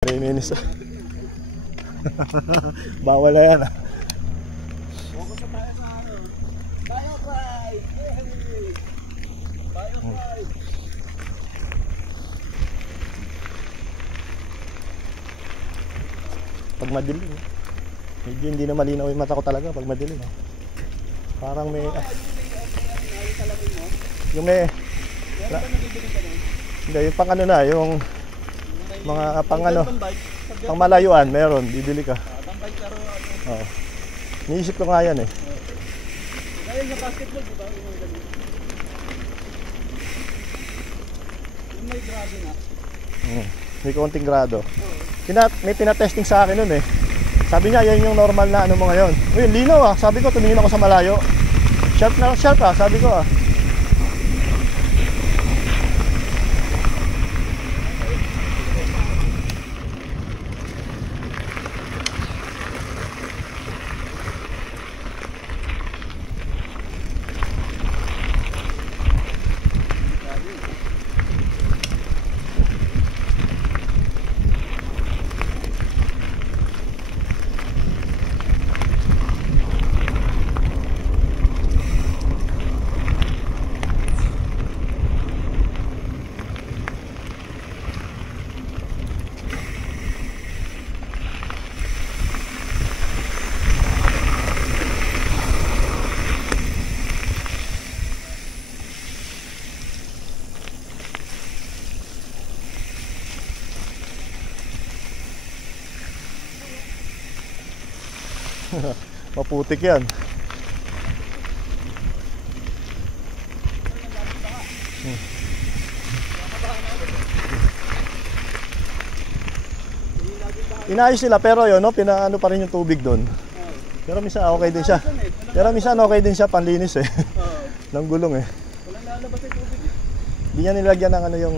Minutes. Bawal na yan. Focus na tayo sa ano. Tayo ride! Yay! Tayo ride! Pag madilim, medyo hindi na malinaw yung mata ko talaga pag madilim. Parang may yung may hindi, yung pang ano na, yung mga pang ano, pang malayuan, meron, bibili ka. Oo. Niisip ko nga yan eh. Dahil sa basketball, di ba? Yung may grado na. May konting grado. May pinatesting sa akin nun eh. Sabi niya, yan yung normal na ano mo ngayon. Uy, linaw ah. Sabi ko, tumingin ako sa malayo. Sharp na sharp ah, sabi ko ah. Maputik yan. Inayos nila pero yun, no, pinaano pa rin yung tubig doon. Pero minsan okay din siya. Pero minsan okay din siya, panlinis eh. Ng gulong eh. Walang lalabas yung tubig eh. Hindi niya nilagyan ng ano yung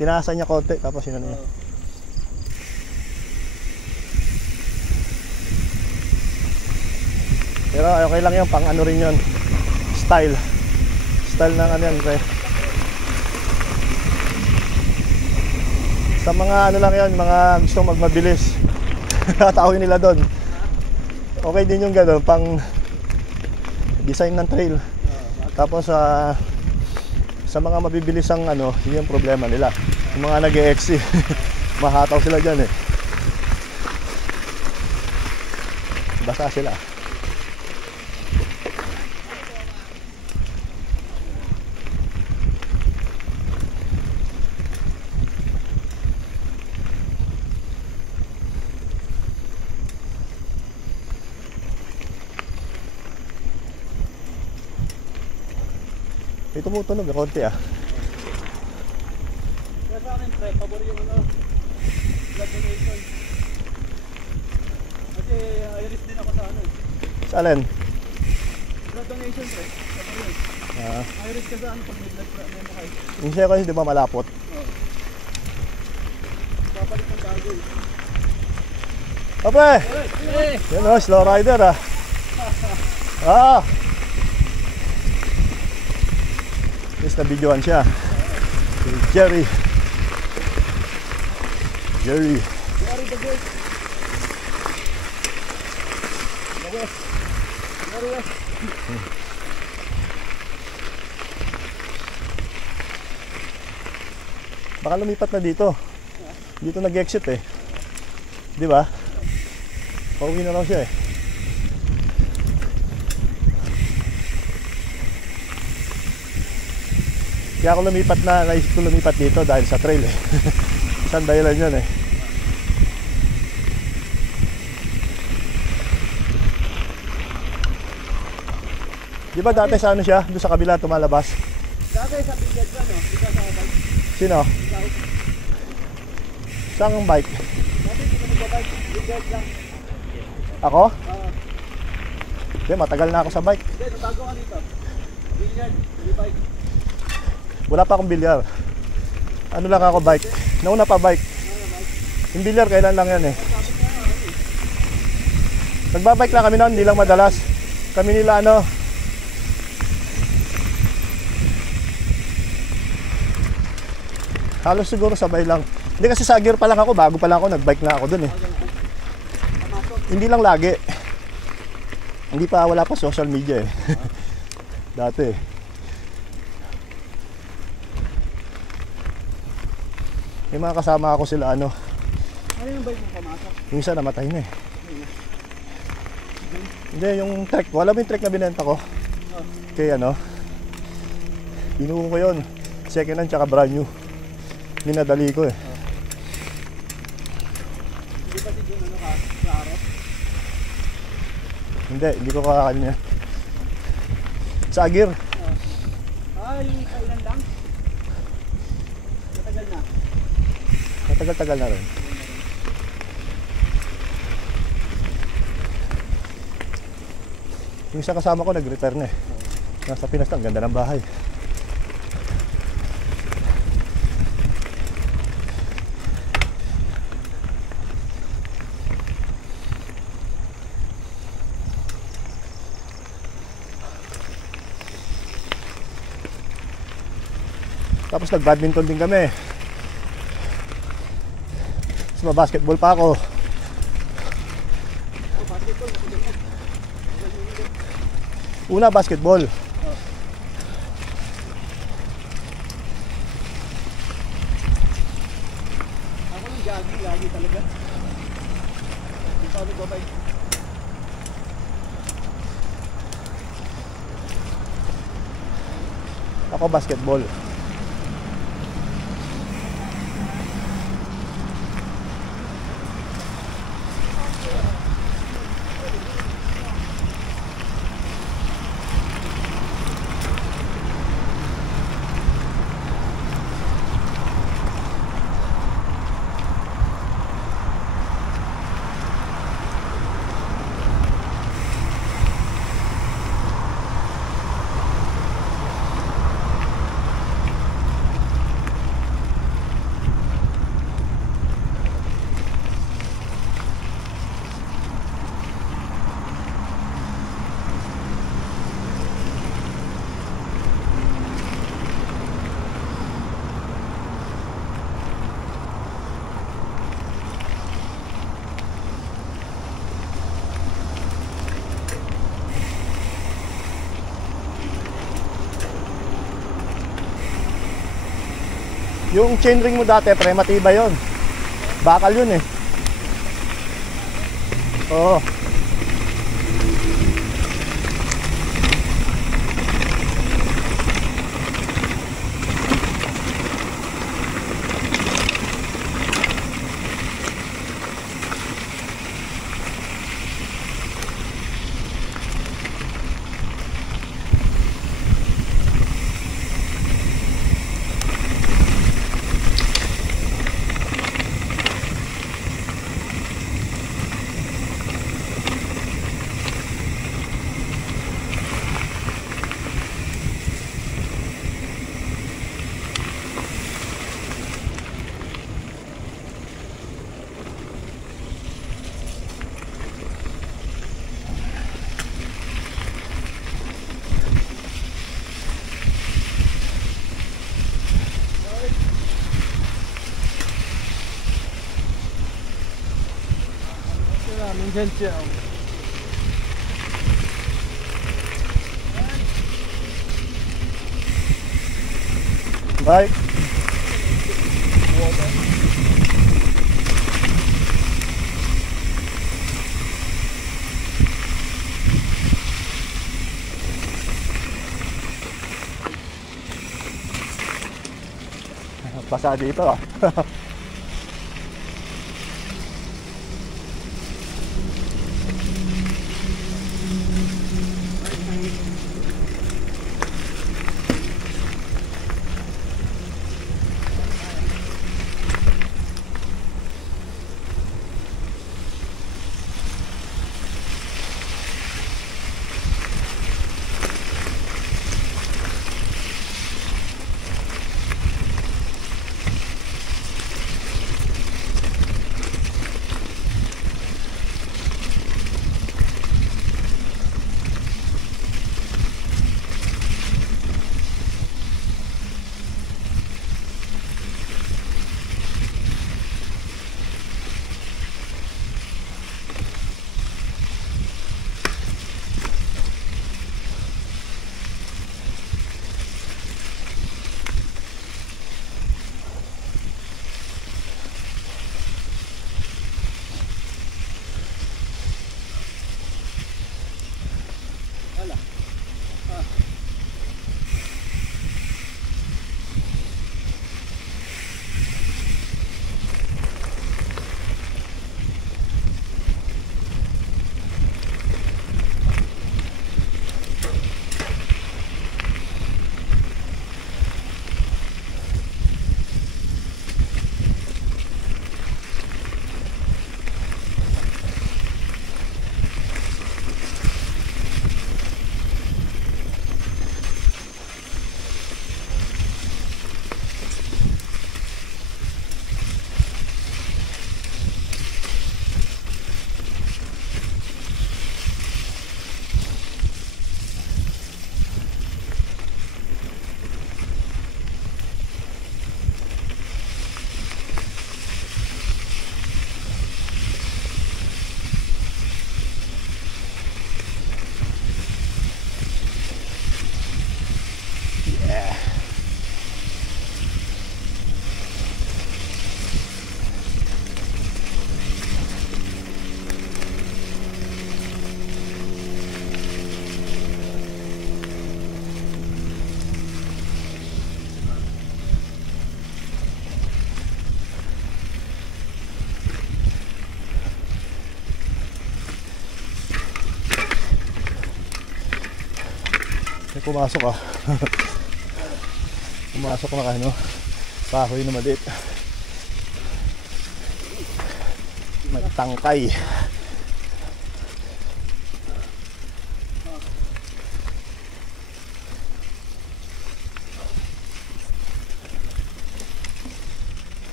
tinasa niya konti tapos yun ano niya. Pero okay lang yan, pang ano rin yun. Style ng ano yan pre. Sa mga ano lang yan, mga gustong magmabilis. Tatawin nila doon. Okay din yung gano'n, pang design ng trail. Tapos sa mga mabibilis ang ano, yun yung problema nila. Yung mga nag-e-XC, mahataw sila dyan eh. Basa sila. May tumutunog na konti ah. Kaya sa akin, pre, pabor yung ano, blood donation. Kasi iris din ako sa ano. Sa alin? Blood donation, pre. Iris ka sa ano pag may blood donation. Yung siya kasi di ba malapot? Oo. Papalit ng bago eh. Ope! Yan o, slow rider ah. Ah! Yes, na-videoan siya. Si Jerry. Jerry the Great. Baka lumipat na dito. Dito nag-exit eh. Di ba? Pauwi na raw siya eh. Kaya ako lumipat na, naisip ko lumipat dito dahil sa trail eh. Isang dahilan yun eh. Di ba dati sa ano siya? Doon sa kabila tumalabas? Dati sa billiard ka, no? Ikaw sa bike. Sino? Ikaw. Saan ang bike? Dati hindi ka nagbabike. Billiard lang. Ako? Hindi, matagal na ako sa bike. Hindi, natago ka dito. Billiard, hindi bike. Wala pa akong bilyar. Ano lang ako, bike. Nauna pa bike. Yung bilyar, kailan lang yan eh. Nagbabike lang kami noon, hindi lang madalas. Kami nila ano, halos siguro sabay lang. Hindi kasi sa gear pa lang ako, bago pa lang ako, nagbike na ako dun eh. Hindi lang lagi. Hindi pa, wala pa social media eh. Dati eh. May mga kasama ako sila ano. Ano yung bike mo pumasok? Yung isa namatay na eh. Hindi, yung trek ko. Alam mo yung trek na binenta ko? Kaya ano? Binuo ko yun. Second hand tsaka brand new. Minadali ko eh. Hindi pa siguro ano ka? Klaro? Hindi ko kakakanya. Sa Agir. Yung kailan lang? Matagal na. Matagal-tagal na rin. Yung isa kasama ko nag-retire na eh. Nasa Pinas na, ang ganda ng bahay. Tapos nag-badminton din kami. Tapos basketball pa ako. Una basketball. Ako ng jogging lagi talaga. Yung sabi ko bike. Ako basketball. Yung chainring mo dati, pre, matibay yun. Bakal yun eh. Oo. Minsan siya. Bye. Basa dito ah. pumasok ah. Pumasok na ano, kahoy na maliit. May tangkay.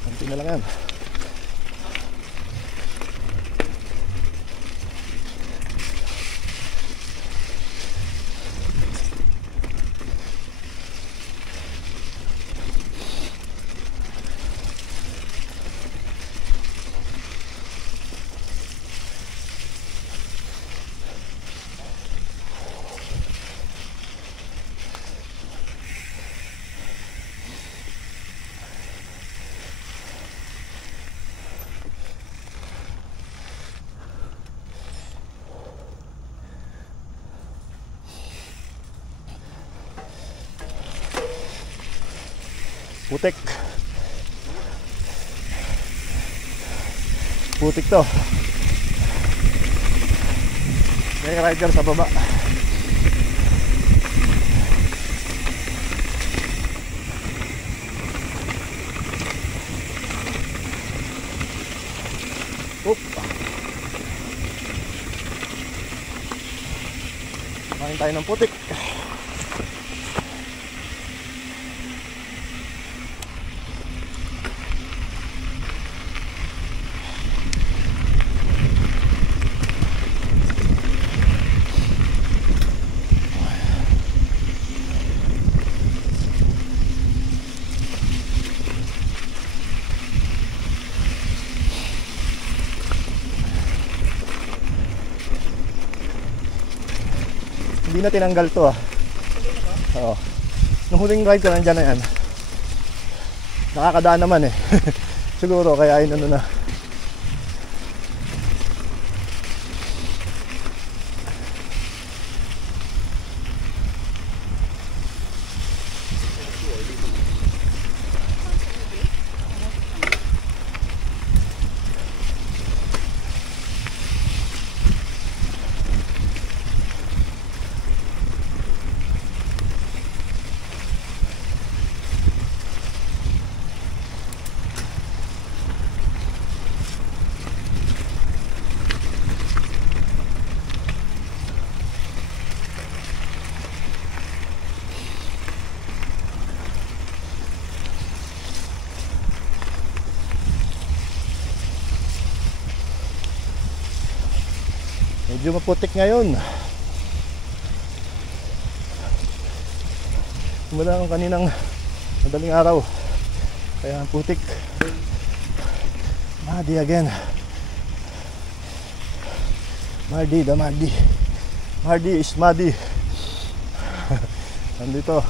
Kunti na lang yan. Putik. Putik to. May rider sa baba. Oop. Kumain tayo ng putik. Hindi na tinanggal to ah. Oo. Nung huling ride ko nandyan na yan. Nakakadaan naman eh. Siguro kaya yun ano na. Medyo maputik ngayon. Mula ng kaninang madaling araw. Kaya ang putik. Muddy again. Muddy, the muddy. Muddy is muddy. Nandito.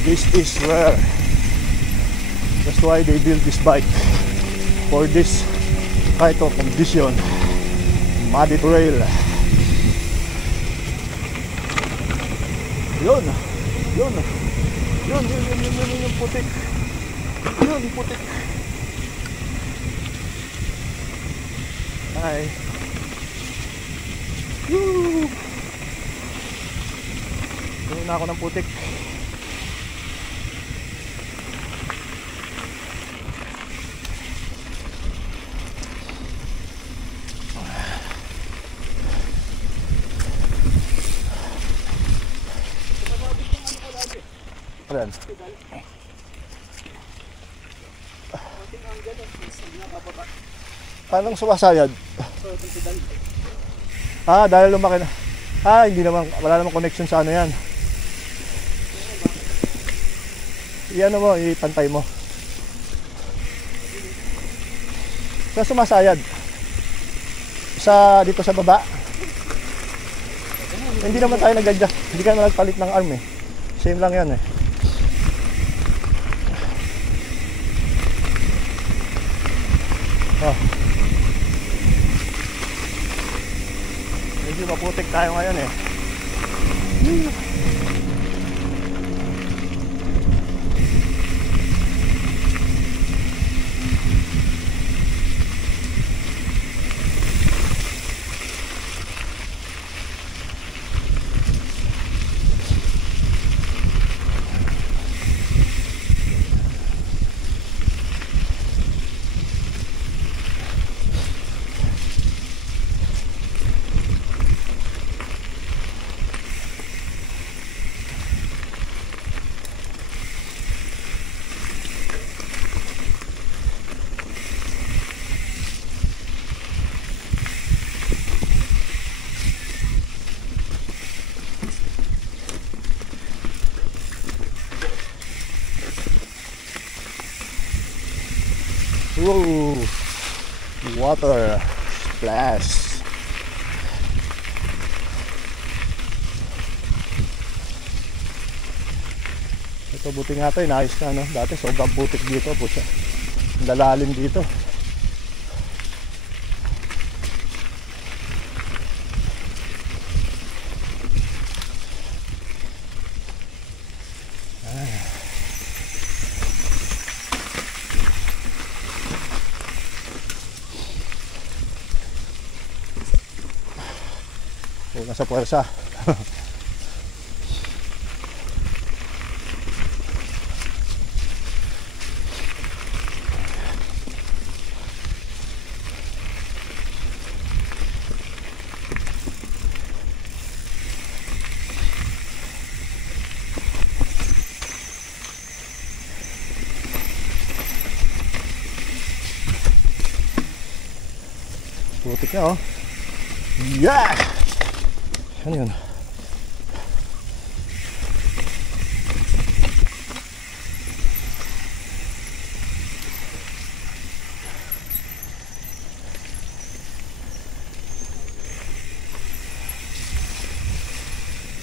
This is rare. That's why they built this bike for this kind of condition. Muddy trail. Yun. Yun. Yun yung putik. Yun, putik. Hi. Woo! Tuloy na ako ng putik. Ayan. Paano sumasayad? Ah, dahil lumaki na. Ah, hindi naman, wala namang connection sa ano yan. Iyan mo, ipantay mo. Saan sumasayad? Sa, dito sa baba? Hindi naman tayo nag-adjust. Hindi ka na nagpalit ng arm eh. Same lang yan eh. Oh. Medyo maputik tayo ngayon eh. Whoa, water splash. Ito buti nga ito, inayos na no. Dati sobrang putik dito, pusa. Lalalim dito. Huwag na sa puwersa. Putik na oh. Yeah! Ano yun?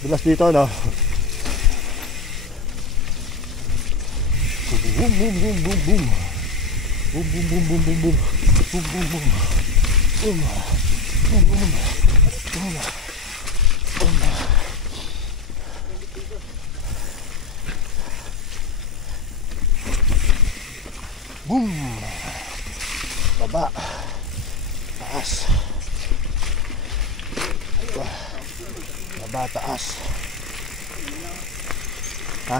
Dulas dito no? Boom boom boom boom boom. Boom boom boom boom boom boom. Boom boom boom. Boom. Boom boom. Boom. Boom! Baba. Taas. Baba, taas. Ha?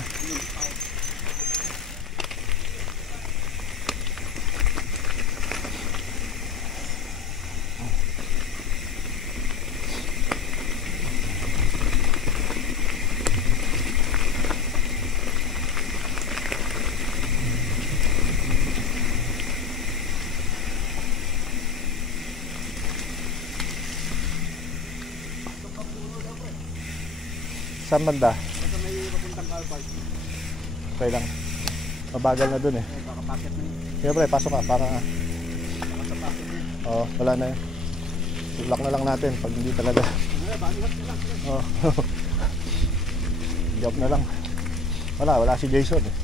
Saan banda? Basta may papuntang car park. Okay lang. Mabagal na dun eh. Baka packet na yun. Kaya pre, pasok ka para... Baka sa packet na yun. Oo, wala na yun. Lock na lang natin pag hindi talaga. Bangat na lang. Oo. Job na lang. Wala si Jason eh.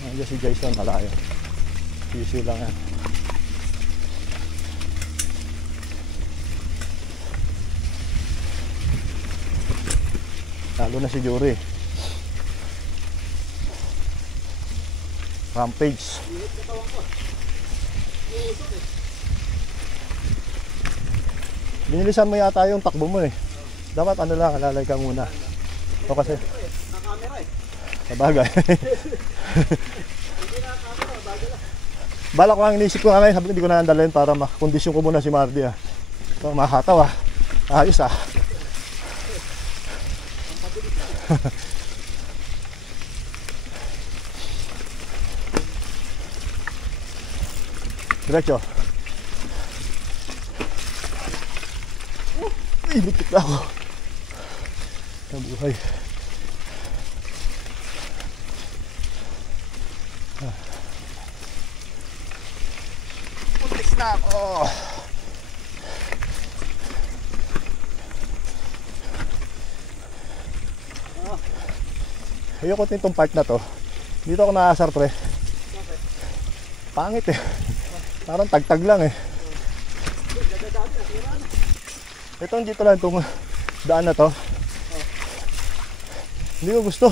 Nandiyan si Jason, malayo. Issue lang yan. Lalo na si Jory. Rampage. Binilisan mo yata yung takbo mo eh. Dapat ano lang, alalay ka muna. O kasi Naka-camera eh. sabagay. Bala ko ang inisip ko nga ngayon, sabi ko hindi ko na andalin para makondisyon ko muna si Mardy ah. So, makataw ah. Ayos ah. Diretso. Ay, butik na ako. Nabuhay. Butik na ako. Ayoko nitong part na to. Dito ako nakasar pre. Pangit eh. Parang tagtag lang eh. Itong dito lang itong daan na to. Hindi ko gusto.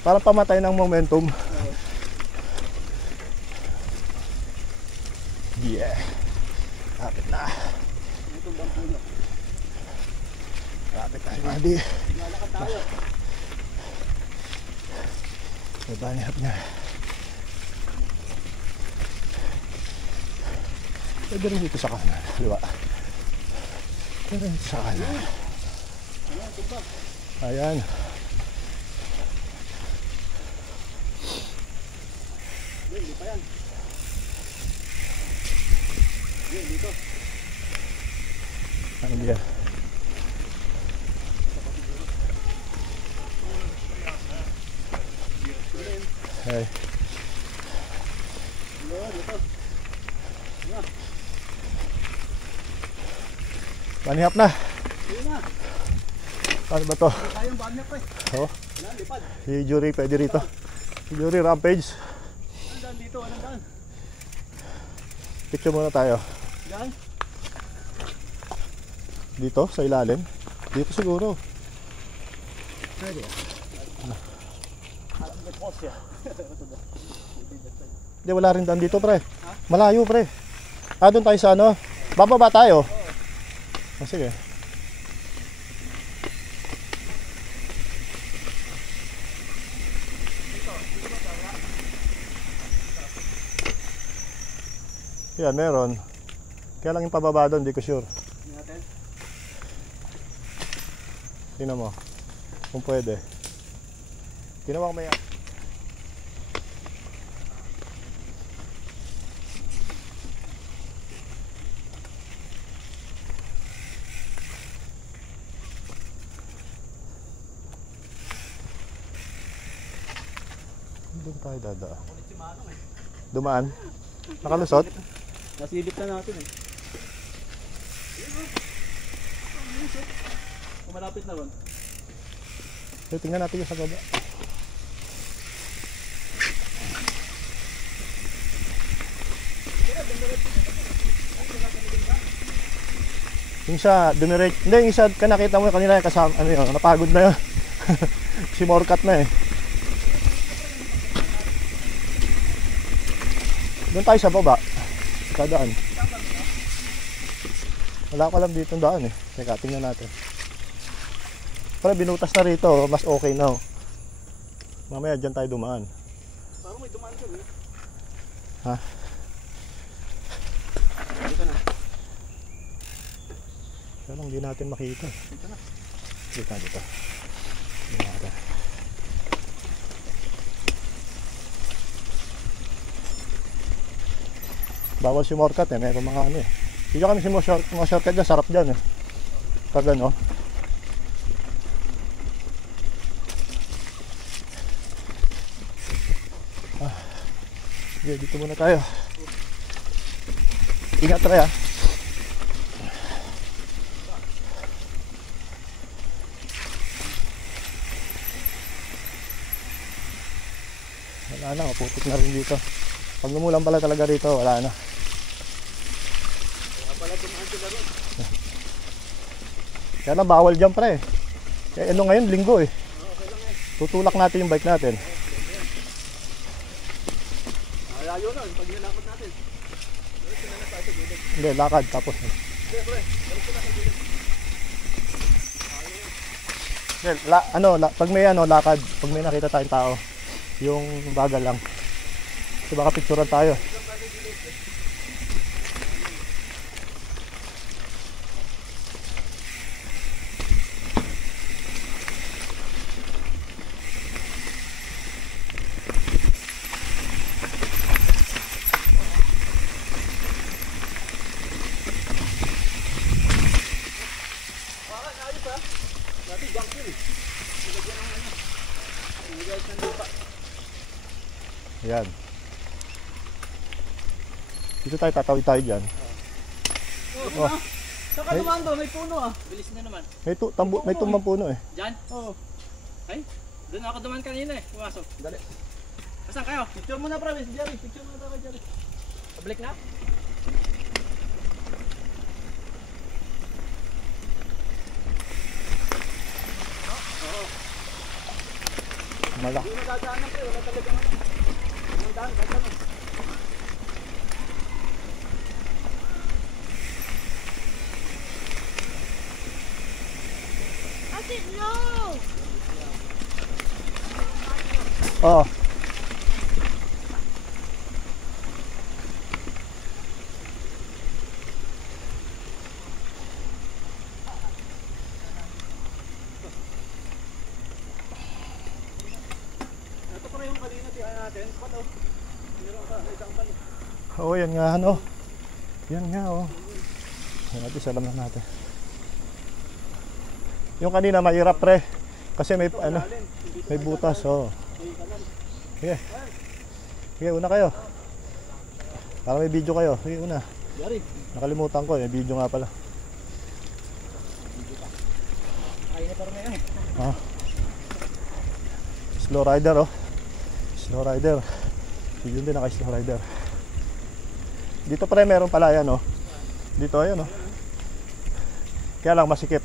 Para pamatay ng momentum. Yeah. Kapit na. Kapit na. Hindi. Banihap na. Pwede rin dito sa kanan. Liwa. Pwede rin dito sa kanan. Ayan. Hindi pa yan. Dito. Ano yan? Hey. Banihap na. Paano ba to? Kayang banyak pa eh. Oh, Wala, lipad. si Jury pwede rito. Si Jury Rampage. Anong daan dito? Anong daan? Picture muna tayo. Daan? Dito sa ilalim. Dito siguro. Pwede. Alam ko pause ya. Hindi, wala rin daan dito, pre. Malayo, pre. Doon tayo sa ano? Bababa tayo. Oh, sige. Yan, meron. Kaya lang yung pababa doon, di ko sure. Natin. Tingnan mo. Kung pwede. Tingnan mo kung may... Doon tayo dadaan. Dumaan? Nakalusot? Nasilip na natin eh. Malapit na ron. So, tingnan natin yung sa baba. Yung isa, dumiretso. Hindi, yung isa, nakita mo kanina yung kasama, ano yun, napagod na yun. Si Morcat na eh. Doon tayo sa baba. Sa daan. Wala ko alam dito ang daan eh. Teka, tingnan natin. Pero binutas na rito, mas okay na. Mamaya dyan tayo dumaan. Parang may dumaan dyan eh. Ha? Dito na. Kaya lang, hindi natin makita. Dito na. Dito. Dito natin. Bawal si Morcat eh, meron mga ano eh. Hindi kami si mga shortcut dyan, sarap dyan eh. Pag ano. Okay, dito muna tayo. Ingat tayo ah. Wala na, maputik na rin dito. Pag lumulan pala talaga rito, wala na. Pala dumaan sila ron. Kaya na bawal dyan pre. Kaya ano ngayon, linggo eh. Tutulak natin yung bike natin. Malayo na, pag nilakot natin. Balik na tayo sa gilid. Hindi, lakad tapos. Hindi, pre. Balik na sa gilid. Hindi, pag may ano, lakad, pag may nakita tayong tao, yung bagal lang. Kasi baka picturean tayo. Ayan. Dito tayo, tatawid tayo dyan. Oh. Saka naman doon, may puno ah. Bilis na naman. May tumbang puno eh. Diyan? Oo. Ay, doon ako duman kanina eh. Pumasok. Dali. Asan kayo? Picture mo na, Province. Jerry, picture mo na tayo, Jerry. Pabalik na? Malak. Hindi nadadaanan pre, wala talaga ano. Walang daan, kahit ano. Ate, no! Oo. Ito pa yung kanina tiyan natin. Ba't oh? Meron pa, isang pan. Oo, yan nga ano. Yan nga oh. Yan natin, salam na natin. Yung kanina mahirap pre. Kasi may ano, may butas oh. Sige. Sige, una kayo. Para may video kayo. Sige, una. Yari. Nakalimutan ko, may video nga pala. Kaya na parang ngayon. Ah. Slow rider oh. Slow rider. Yun din naka-slow rider. Dito pre meron pala yan oh. Dito ayan oh. Kaya lang masikip.